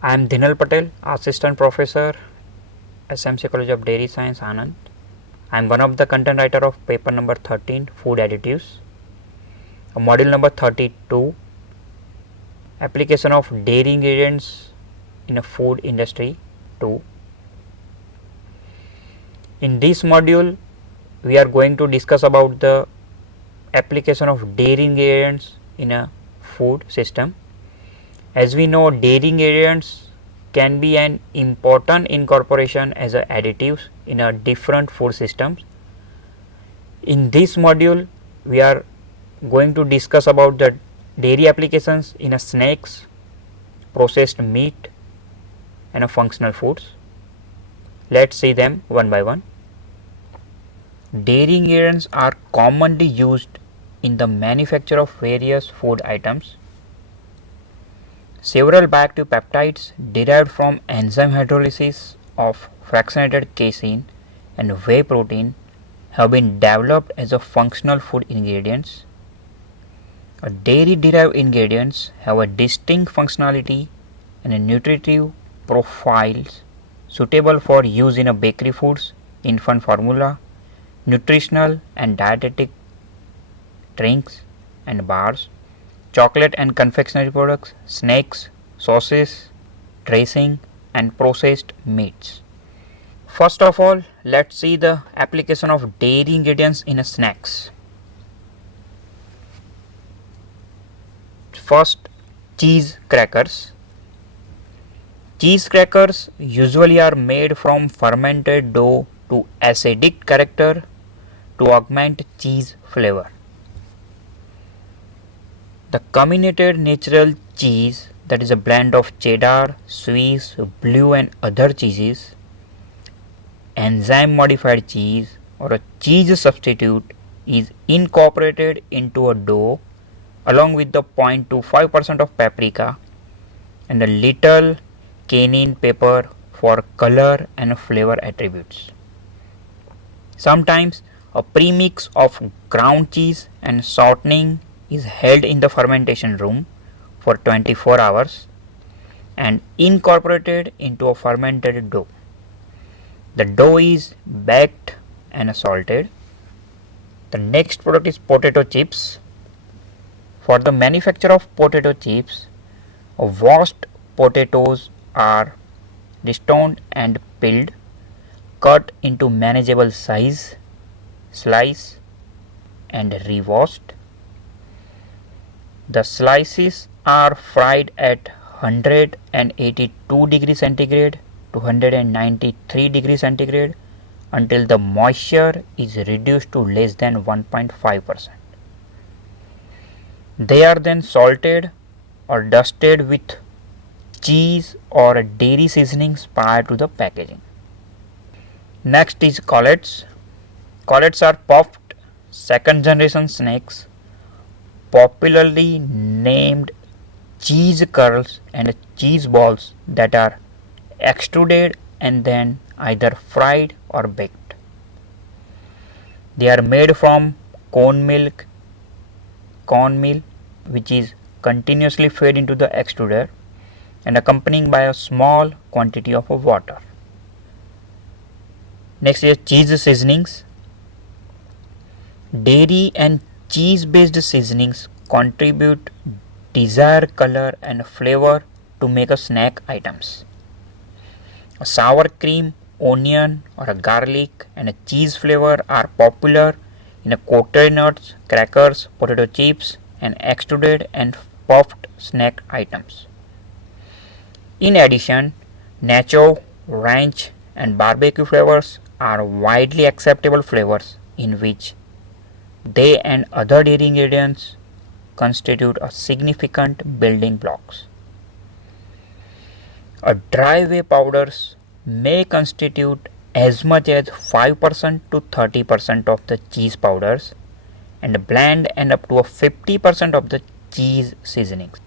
I am Dhinal Patel, Assistant Professor, SMC College of Dairy Science, Anand. I am one of the content writer of paper number 13, Food Additives. Module number 32, Application of Dairy Ingredients in a Food Industry 2. In this module, we are going to discuss about the application of dairy ingredients in a food system. As we know, dairy ingredients can be an important incorporation as a additives in a different food systems. In this module, we are going to discuss about the dairy applications in a snacks, processed meat and a functional foods. Let's see them one by one. Dairy ingredients are commonly used in the manufacture of various food items. Several bioactive peptides derived from enzyme hydrolysis of fractionated casein and whey protein have been developed as a functional food ingredients. Dairy derived ingredients have a distinct functionality and a nutritive profiles suitable for use in a bakery foods, infant formula, nutritional and dietetic drinks and bars, chocolate and confectionery products, snacks, sauces, dressing and processed meats. First of all, let's see the application of dairy ingredients in snacks. First, cheese crackers. Cheese crackers usually are made from fermented dough to acidic character to augment cheese flavor. The comminuted natural cheese, that is a blend of cheddar, Swiss, blue and other cheeses, enzyme modified cheese or a cheese substitute is incorporated into a dough along with the 0.25% of paprika and a little cayenne pepper for color and flavor attributes. Sometimes a premix of ground cheese and shortening is held in the fermentation room for 24 hours and incorporated into a fermented dough. The dough is baked and salted. The next product is potato chips. For the manufacture of potato chips, washed potatoes are destoned and peeled, cut into manageable size, slice and rewashed. The slices are fried at 182 degrees centigrade to 193 degrees centigrade until the moisture is reduced to less than 1.5%. They are then salted or dusted with cheese or dairy seasonings prior to the packaging. Next is collets. Collets are puffed second generation snacks, popularly named cheese curls and cheese balls that are extruded and then either fried or baked. They are made from cornmeal which is continuously fed into the extruder and accompanied by a small quantity of water. Next is cheese seasonings. Dairy and cheese based seasonings contribute desired color and flavor to make a snack items. A sour cream, onion or a garlic and a cheese flavor are popular in a coated nuts, crackers, potato chips and extruded and puffed snack items. In addition, nacho, ranch and barbecue flavors are widely acceptable flavors in which they and other dairy ingredients constitute a significant building blocks. A dry whey powders may constitute as much as 5% to 30% of the cheese powders and blend and up to 50% of the cheese seasonings.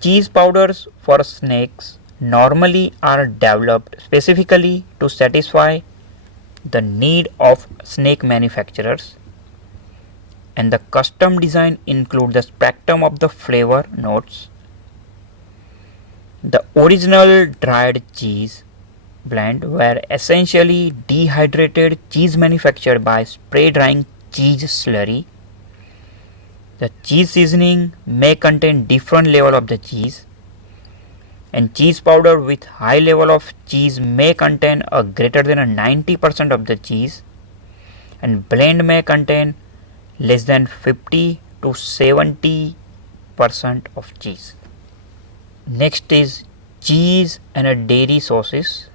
Cheese powders for snacks normally are developed specifically to satisfy the need of snack manufacturers, and the custom design includes the spectrum of the flavor notes. Original dried cheese blend were essentially dehydrated cheese manufactured by spray drying cheese slurry. The cheese seasoning may contain different level of the cheese, and cheese powder with high level of cheese may contain a greater than a 90% of the cheese, and blend may contain less than 50 to 70% of cheese. Next is cheese and a dairy sauces.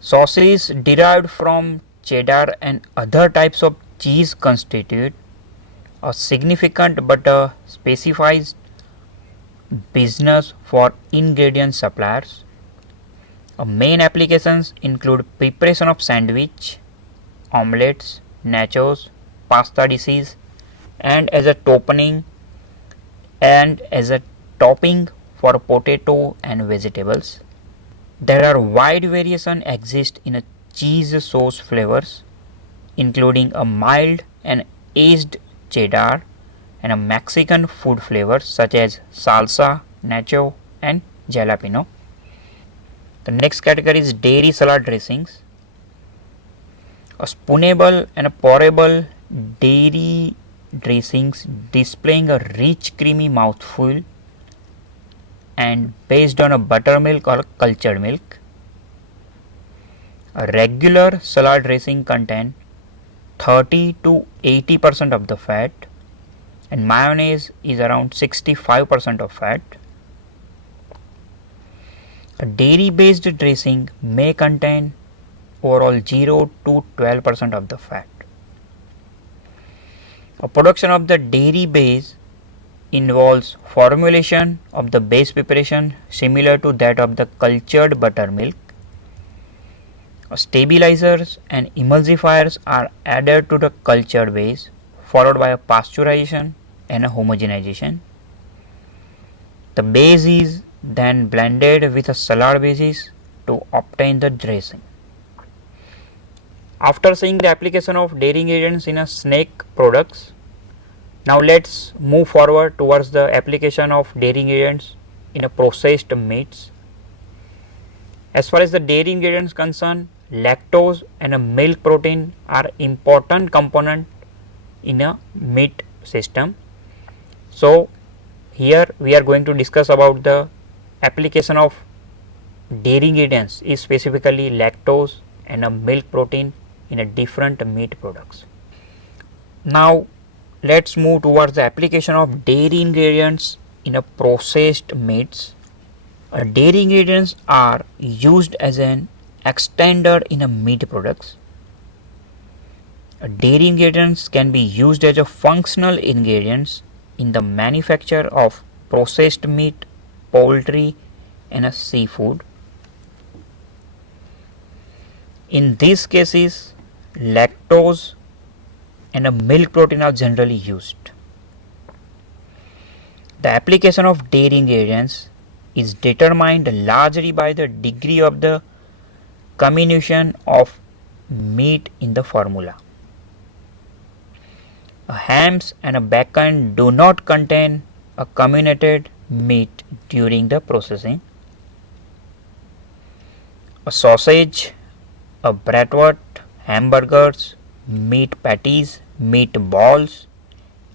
Sauces derived from cheddar and other types of cheese constitute a significant but a specified business for ingredient suppliers. Main applications include preparation of sandwich, omelets, nachos, pasta dishes, and as a topping for potato and vegetables. There are wide variation exist in a cheese sauce flavors, including a mild and aged cheddar and a Mexican food flavors such as salsa, nacho, and jalapeno. The next category is dairy salad dressings. A spoonable and a pourable dairy dressings displaying a rich creamy mouthful and based on a buttermilk or cultured milk. A regular salad dressing contain 30 to 80% of the fat, and mayonnaise is around 65% of fat. A dairy based dressing may contain overall 0 to 12% of the fat. A production of the dairy base involves formulation of the base preparation similar to that of the cultured buttermilk. Stabilizers and emulsifiers are added to the cultured base, followed by a pasteurization and a homogenization. The base is then blended with a salad basis to obtain the dressing. After seeing the application of dairy ingredients in a snack products, now let's move forward towards the application of dairy ingredients in a processed meats. As far as the dairy ingredients concerned, lactose and a milk protein are important component in a meat system. So here we are going to discuss about the application of dairy ingredients is specifically lactose and a milk protein in a different meat products. Now let's move towards the application of dairy ingredients in a processed meats. Dairy ingredients are used as an extender in a meat products. Dairy ingredients can be used as a functional ingredients in the manufacture of processed meat, poultry, and a seafood. In these cases, lactose and a milk protein are generally used. The application of dairy ingredients is determined largely by the degree of the comminution of meat in the formula. Hams and a bacon do not contain a comminuted meat during the processing. A sausage, a bratwurst, hamburgers, meat patties, meat balls,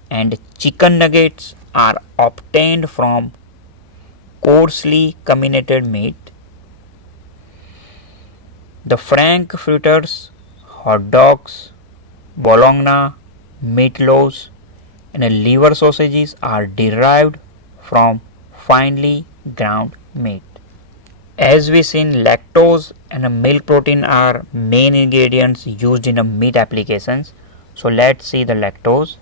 and chicken nuggets are obtained from coarsely comminuted meat. The frankfurters, hot dogs, bologna, meatloaves, and liver sausages are derived from finely ground meat. As we seen, lactose and a milk protein are main ingredients used in a meat applications. So let's see the lactose.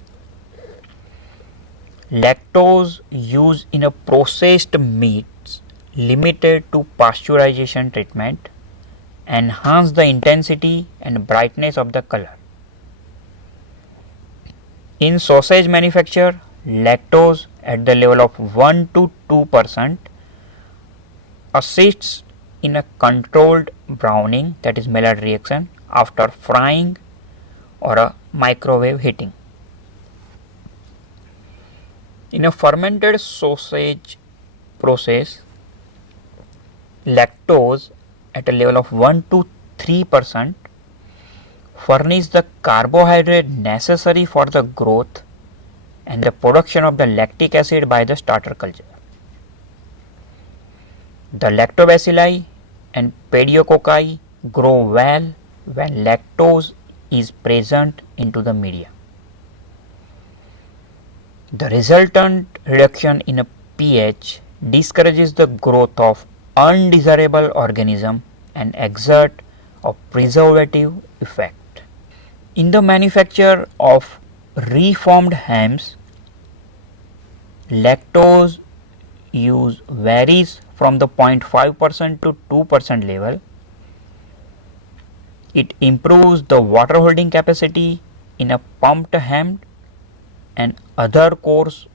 Lactose used in a processed meats limited to pasteurization treatment enhance the intensity and brightness of the color. In sausage manufacture, lactose at the level of 1 to 2% assists in a controlled browning, that is Maillard reaction, after frying or a microwave heating. In a fermented sausage process, lactose at a level of 1 to 3% furnish the carbohydrate necessary for the growth and the production of the lactic acid by the starter culture. The lactobacilli and pediococcai grow well when lactose is present into the media. The resultant reduction in a pH discourages the growth of undesirable organism and exert a preservative effect. In the manufacture of reformed hams, lactose use varies from the 0.5% to 2% level. It improves the water holding capacity in a pumped ham and other coarse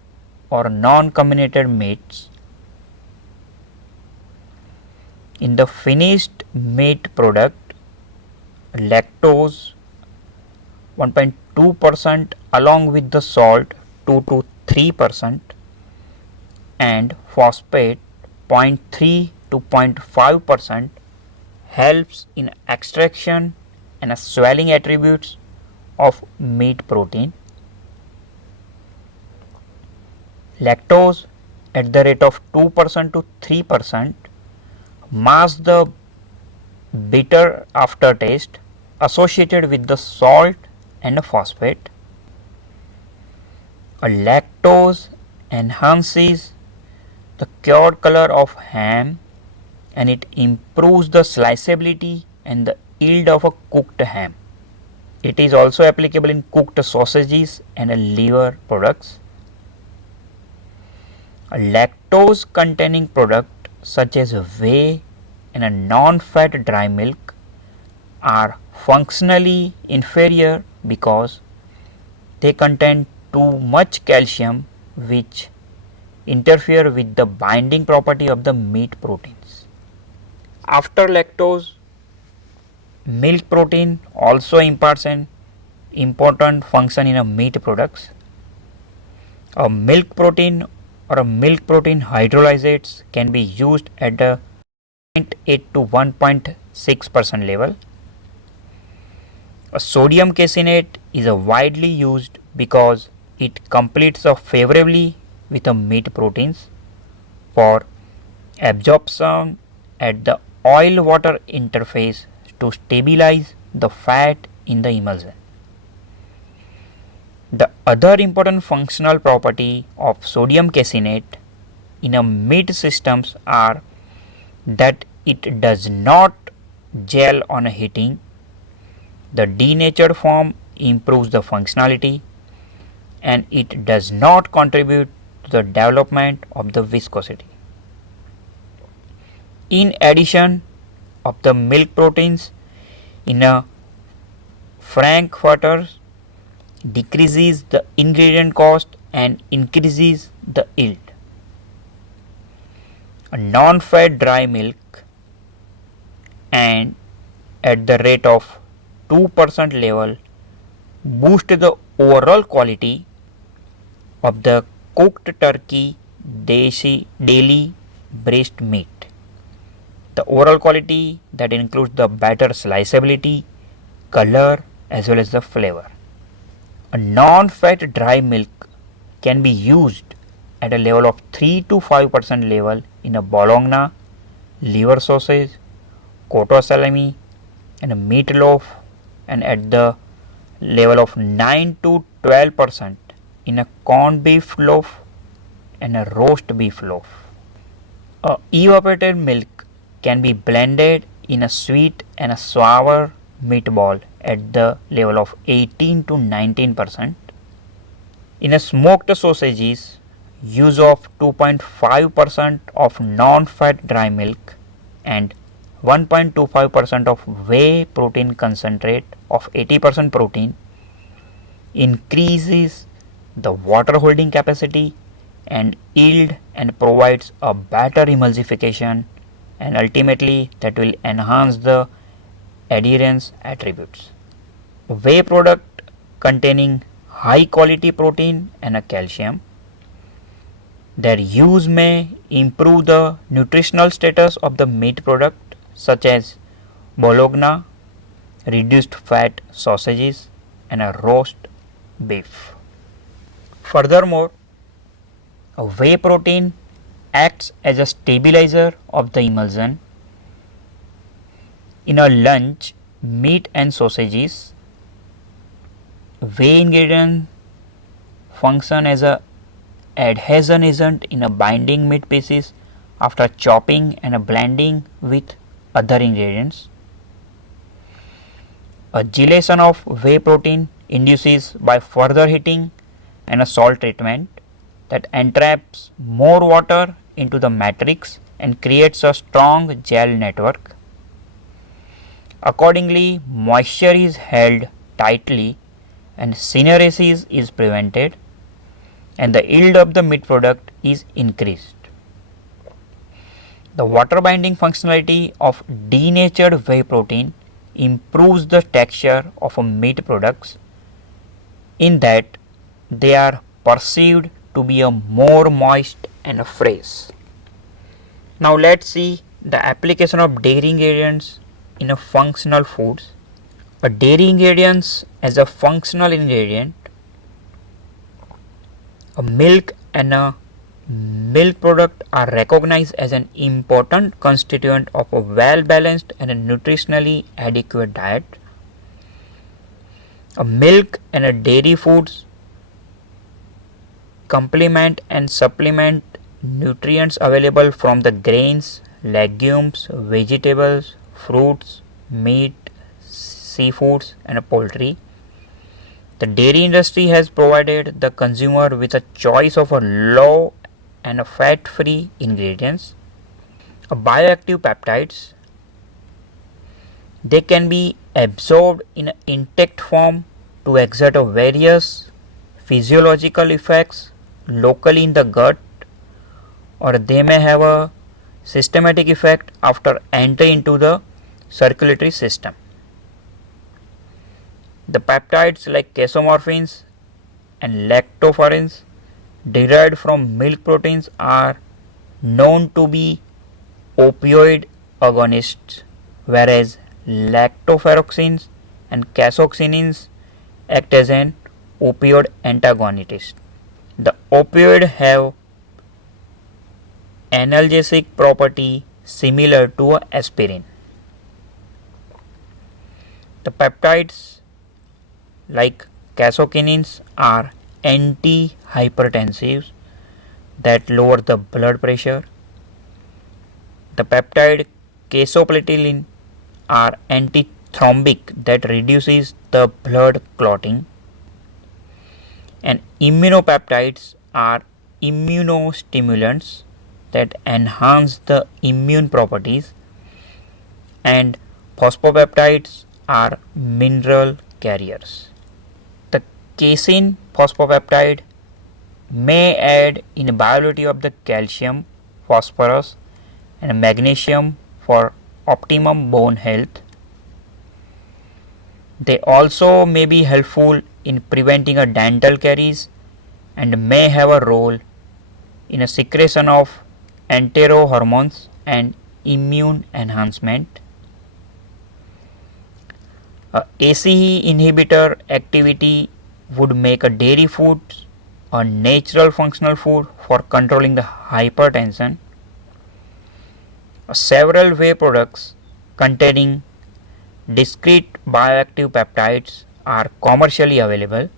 or non-comminuted meats. In the finished meat product, lactose 1.2% along with the salt 2 to 3% and phosphate 0.3 to 0.5% helps in extraction and swelling attributes of meat protein. Lactose at the rate of 2% to 3% masks the bitter aftertaste associated with the salt and phosphate. A lactose enhances the cured color of ham and it improves the sliceability and the yield of a cooked ham. It is also applicable in cooked sausages and liver products. A lactose containing product such as whey and a non-fat dry milk are functionally inferior because they contain too much calcium which interfere with the binding property of the meat proteins. After lactose, milk protein also imparts an important function in a meat products. A milk protein or a milk protein hydrolysates can be used at the 0.8 to 1.6% level. A sodium caseinate is widely used because it completes favorably with the meat proteins for absorption at the oil water interface to stabilize the fat in the emulsion. The other important functional property of sodium caseinate in a meat systems are that it does not gel on heating, the denatured form improves the functionality, and it does not contribute to the development of the viscosity. In addition of the milk proteins in a frankfurter decreases the ingredient cost and increases the yield. A non-fat dry milk and at the rate of 2% level boost the overall quality of the cooked turkey daily breast meat. The overall quality that includes the better sliceability, color as well as the flavor. A non-fat dry milk can be used at a level of 3 to 5% level in a bologna, liver sausage, cotto salami and a meatloaf, and at the level of 9 to 12% in a corned beef loaf and a roast beef loaf. A evaporated milk can be blended in a sweet and a sour meatball at the level of 18 to 19%. In a smoked sausages, use of 2.5% of non-fat dry milk and 1.25% of whey protein concentrate of 80% protein increases the water holding capacity and yield and provides a better emulsification, and ultimately that will enhance the adherence attributes. Whey product containing high quality protein and a calcium. Their use may improve the nutritional status of the meat product, such as bologna, reduced fat sausages, and a roast beef. Furthermore, a whey protein acts as a stabilizer of the emulsion. In a lunch, meat and sausages, whey ingredients function as a adhesion agent in a binding meat pieces after chopping and blending with other ingredients. A gelation of whey protein induces by further heating and a salt treatment that entraps more water into the matrix and creates a strong gel network. Accordingly, moisture is held tightly and synersis is prevented, and the yield of the meat product is increased. The water binding functionality of denatured whey protein improves the texture of meat products in that they are perceived to be a more moist and fresh. Now let's see the application of dairy ingredients in a functional foods. A dairy ingredients as a functional ingredient, a milk and a milk product are recognized as an important constituent of a well balanced and a nutritionally adequate diet. A milk and a dairy foods complement and supplement nutrients available from the grains, legumes, vegetables, fruits, meat, seafoods, and poultry. The dairy industry has provided the consumer with a choice of a low and a fat-free ingredients. A bioactive peptides, they can be absorbed in an intact form to exert a various physiological effects locally in the gut, or they may have a systematic effect after entry into the circulatory system. The peptides like casomorphins and lactoferrins derived from milk proteins are known to be opioid agonists, whereas lactoferroxins and caseoxinins act as an opioid antagonist. The opioid have analgesic property similar to aspirin. The peptides like caseokinins are antihypertensives that lower the blood pressure. The peptide casoplatin are antithrombic that reduces the blood clotting, and immunopeptides are immunostimulants that enhance the immune properties, and phosphopeptides are mineral carriers. The casein phosphopeptide may aid in bioavailability of the calcium, phosphorus, and magnesium for optimum bone health. They also may be helpful in preventing a dental caries and may have a role in a secretion of enterohormones and immune enhancement. ACE inhibitor activity would make a dairy food a natural functional food for controlling the hypertension. Several whey products containing discrete bioactive peptides are commercially available.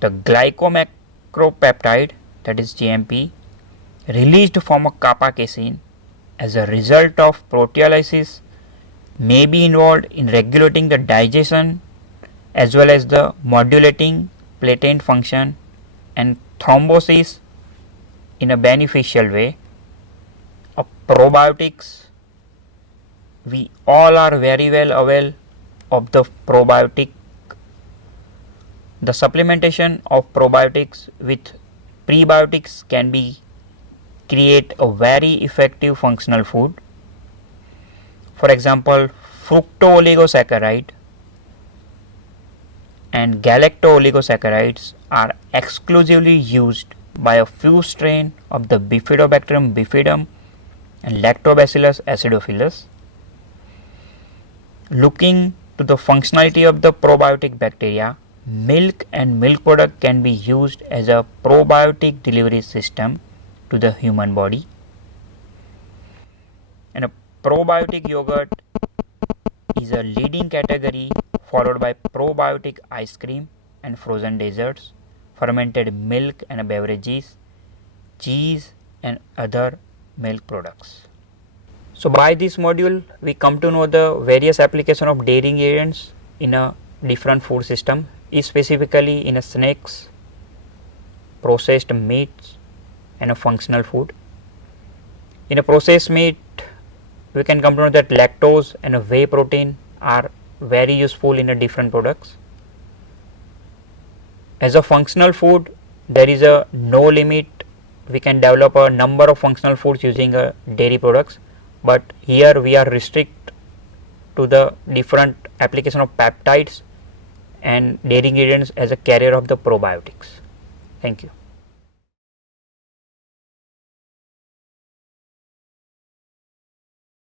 The glycomacropeptide, that is GMP, released from a kappa casein as a result of proteolysis may be involved in regulating the digestion as well as the modulating platelet function and thrombosis in a beneficial way. Probiotics, we all are very well aware of the probiotic. The supplementation of probiotics with prebiotics can be create a very effective functional food. For example, fructooligosaccharides and galactooligosaccharides are exclusively used by a few strains of the Bifidobacterium bifidum and Lactobacillus acidophilus. Looking to the functionality of the probiotic bacteria, milk and milk product can be used as a probiotic delivery system to the human body. And a probiotic yogurt is a leading category, followed by probiotic ice cream and frozen desserts, fermented milk and beverages, cheese and other milk products. So by this module we come to know the various application of dairy ingredients in a different food system, specifically in a snacks, processed meats and a functional food. In a processed meat we can come to know that lactose and a whey protein are very useful in a different products. As a functional food, there is a no limit. We can develop a number of functional foods using dairy products, but here we are restrict to the different application of peptides and dairy ingredients as a carrier of the probiotics. Thank you.